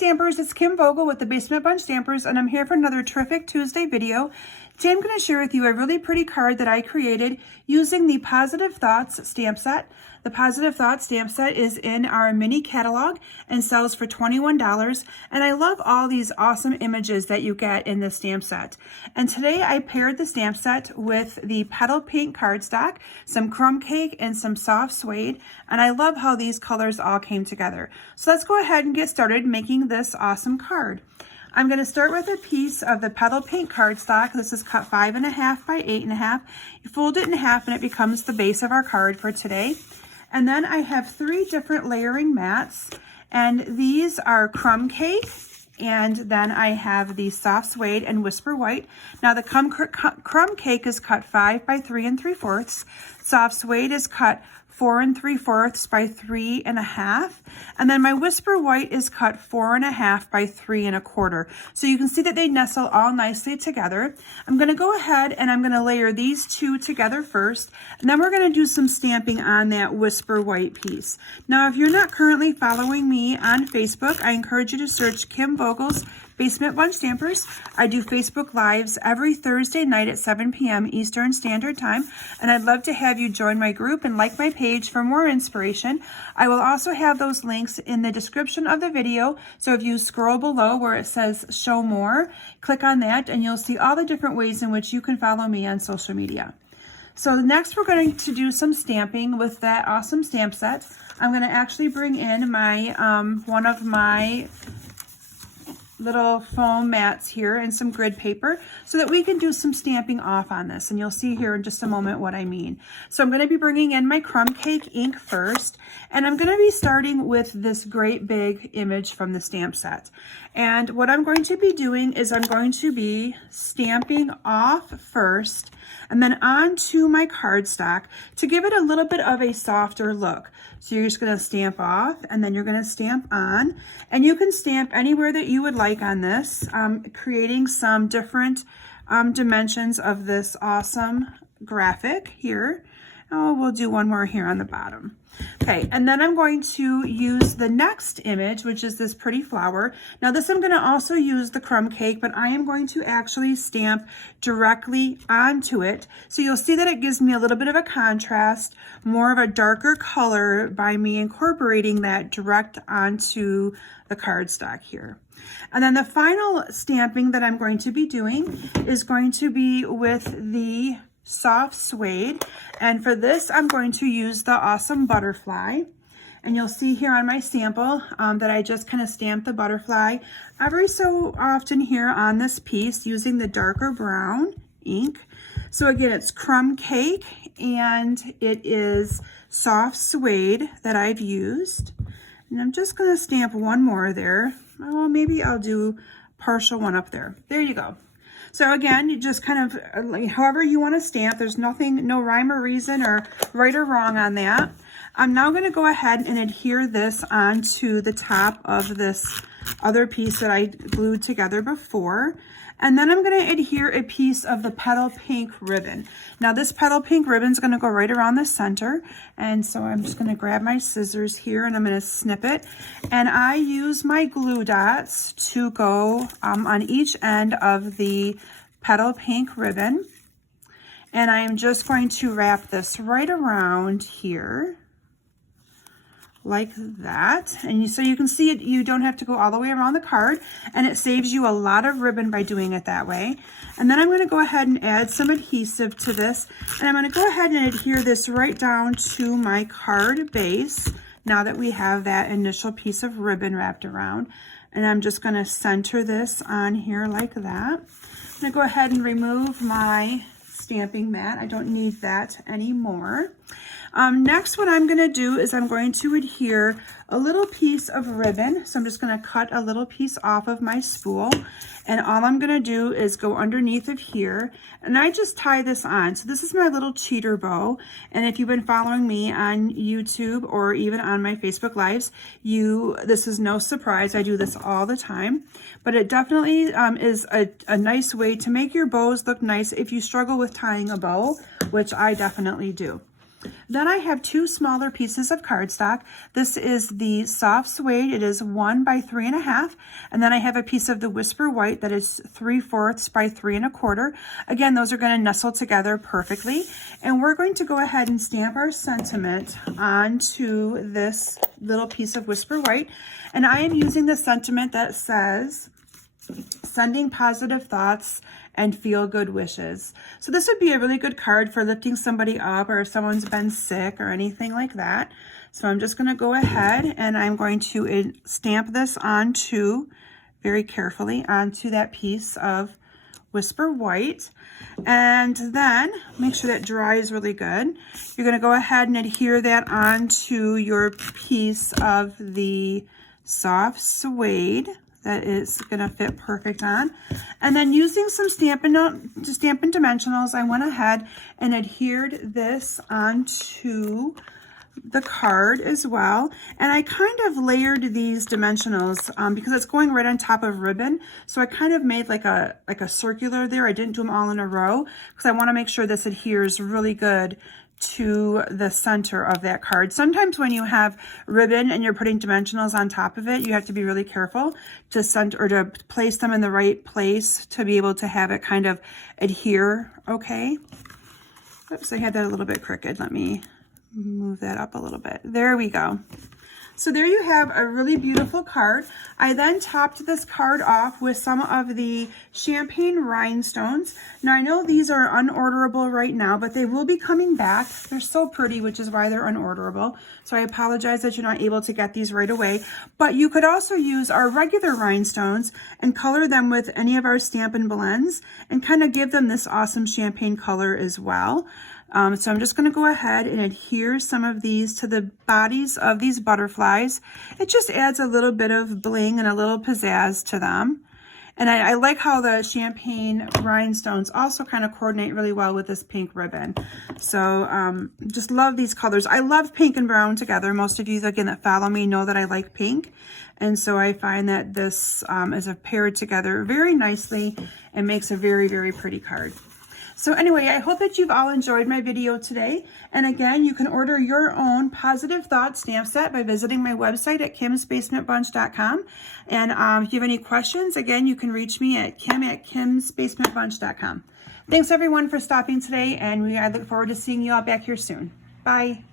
Stampers, it's Kim Vogel with the Basement Bunch Stampers, and I'm here for another terrific Tuesday video. Today I'm going to share with you a really pretty card that I created using the Positive Thoughts stamp set. The Positive Thoughts stamp set is in our mini catalog and sells for $21, and I love all these awesome images that you get in the stamp set. And today I paired the stamp set with the petal pink cardstock, some crumb cake, and some soft suede, and I love how these colors all came together. So let's go ahead and get started making this awesome card. I'm going to start with a piece of the petal pink cardstock. This is cut 5.5 by 8.5. You fold it in half and it becomes the base of our card for today. And then I have 3 different layering mats, and these are crumb cake, and then I have the soft suede and whisper white. Now the crumb cake is cut 5 by 3 3/4. Soft suede is cut 4 3/4 by 3 1/2, and then my whisper white is cut 4 1/2 by 3 1/4. So you can see that they nestle all nicely together. I'm going to go ahead and I'm going to layer these 2 together first, and then we're going to do some stamping on that whisper white piece. Now, if you're not currently following me on Facebook, I encourage you to search Kim Vogel's Basement Bunch Stampers. I do Facebook Lives every Thursday night at 7 p.m. Eastern Standard Time, and I'd love to have you join my group and like my page for more inspiration. I will also have those links in the description of the video, so if you scroll below where it says Show More, click on that and you'll see all the different ways in which you can follow me on social media. So next we're going to do some stamping with that awesome stamp set. I'm going to actually bring in my one of my little foam mats here and some grid paper so that we can do some stamping off on this, and you'll see here in just a moment what I mean. So I'm going to be bringing in my crumb cake ink first, and I'm going to be starting with this great big image from the stamp set. And what I'm going to be doing is I'm going to be stamping off first and then onto my cardstock to give it a little bit of a softer look. So you're just going to stamp off and then you're going to stamp on, and you can stamp anywhere that you would like on this, creating some different dimensions of this awesome graphic here. Oh, we'll do one more here on the bottom. Okay, and then I'm going to use the next image, which is this pretty flower. Now this I'm going to also use the crumb cake, but I am going to actually stamp directly onto it. So you'll see that it gives me a little bit of a contrast, more of a darker color by me incorporating that direct onto the cardstock here. And then the final stamping that I'm going to be doing is going to be with the soft suede, and for this I'm going to use the awesome butterfly, and you'll see here on my sample that I just kind of stamped the butterfly every so often here on this piece using the darker brown ink. So again, it's crumb cake and it is soft suede that I've used, and I'm just going to stamp one more there. Oh, maybe I'll do partial one up there. There you go. So again, you just kind of, however you want to stamp, there's nothing, no rhyme or reason or right or wrong on that. I'm now going to go ahead and adhere this onto the top of this other piece that I glued together before. And then I'm going to adhere a piece of the petal pink ribbon. Now this petal pink ribbon is going to go right around the center. And so I'm just going to grab my scissors here and I'm going to snip it. And I use my glue dots to go on each end of the petal pink ribbon. And I am just going to wrap this right around here, like that. And so you can see it, you don't have to go all the way around the card, and it saves you a lot of ribbon by doing it that way. And then I'm going to go ahead and add some adhesive to this, and I'm going to go ahead and adhere this right down to my card base now that we have that initial piece of ribbon wrapped around. And I'm just going to center this on here like that. I'm going to go ahead and remove my stamping mat. I don't need that anymore. Next, what I'm going to do is I'm going to adhere a little piece of ribbon. So I'm just going to cut a little piece off of my spool, and all I'm going to do is go underneath of here, and I just tie this on. So this is my little cheater bow, and if you've been following me on YouTube or even on my Facebook Lives, this is no surprise. I do this all the time, but it definitely is a nice way to make your bows look nice if you struggle with tying a bow, which I definitely do. Then I have two smaller pieces of cardstock. This is the soft suede. It is 1 by 3.5. And then I have a piece of the Whisper White that is 3/4 by 3.25. Again, those are going to nestle together perfectly. And we're going to go ahead and stamp our sentiment onto this little piece of Whisper White. And I am using the sentiment that says, sending positive thoughts and feel good wishes. So this would be a really good card for lifting somebody up, or if someone's been sick or anything like that. So I'm just going to go ahead and I'm going to stamp this onto, very carefully, onto that piece of Whisper White. And then make sure that dries really good. You're going to go ahead and adhere that onto your piece of the soft suede that is going to fit perfect on. And then using some Stampin' Dimensionals, I went ahead and adhered this onto the card as well. And I kind of layered these dimensionals because it's going right on top of ribbon. So I kind of made like a circular there. I didn't do them all in a row because I want to make sure this adheres really good to the center of that card. Sometimes when you have ribbon and you're putting dimensionals on top of it, you have to be really careful to center or to place them in the right place to be able to have it kind of adhere okay. Oops, I had that a little bit crooked. Let me move that up a little bit. There we go. So there you have a really beautiful card. I then topped this card off with some of the champagne rhinestones. Now I know these are unorderable right now, but they will be coming back. They're so pretty, which is why they're unorderable. So I apologize that you're not able to get these right away. But you could also use our regular rhinestones and color them with any of our Stampin' Blends and kind of give them this awesome champagne color as well. So I'm just going to go ahead and adhere some of these to the bodies of these butterflies. It just adds a little bit of bling and a little pizzazz to them. And I like how the champagne rhinestones also kind of coordinate really well with this pink ribbon. So just love these colors. I love pink and brown together. Most of you, again, that follow me know that I like pink. And so I find that this is paired together very nicely and makes a very, very pretty card. So anyway, I hope that you've all enjoyed my video today. And again, you can order your own Positive Thoughts stamp set by visiting my website at kimsbasementbunch.com. And if you have any questions, again, you can reach me at kim@kimsbasementbunch.com. Thanks everyone for stopping today, and I look forward to seeing you all back here soon. Bye.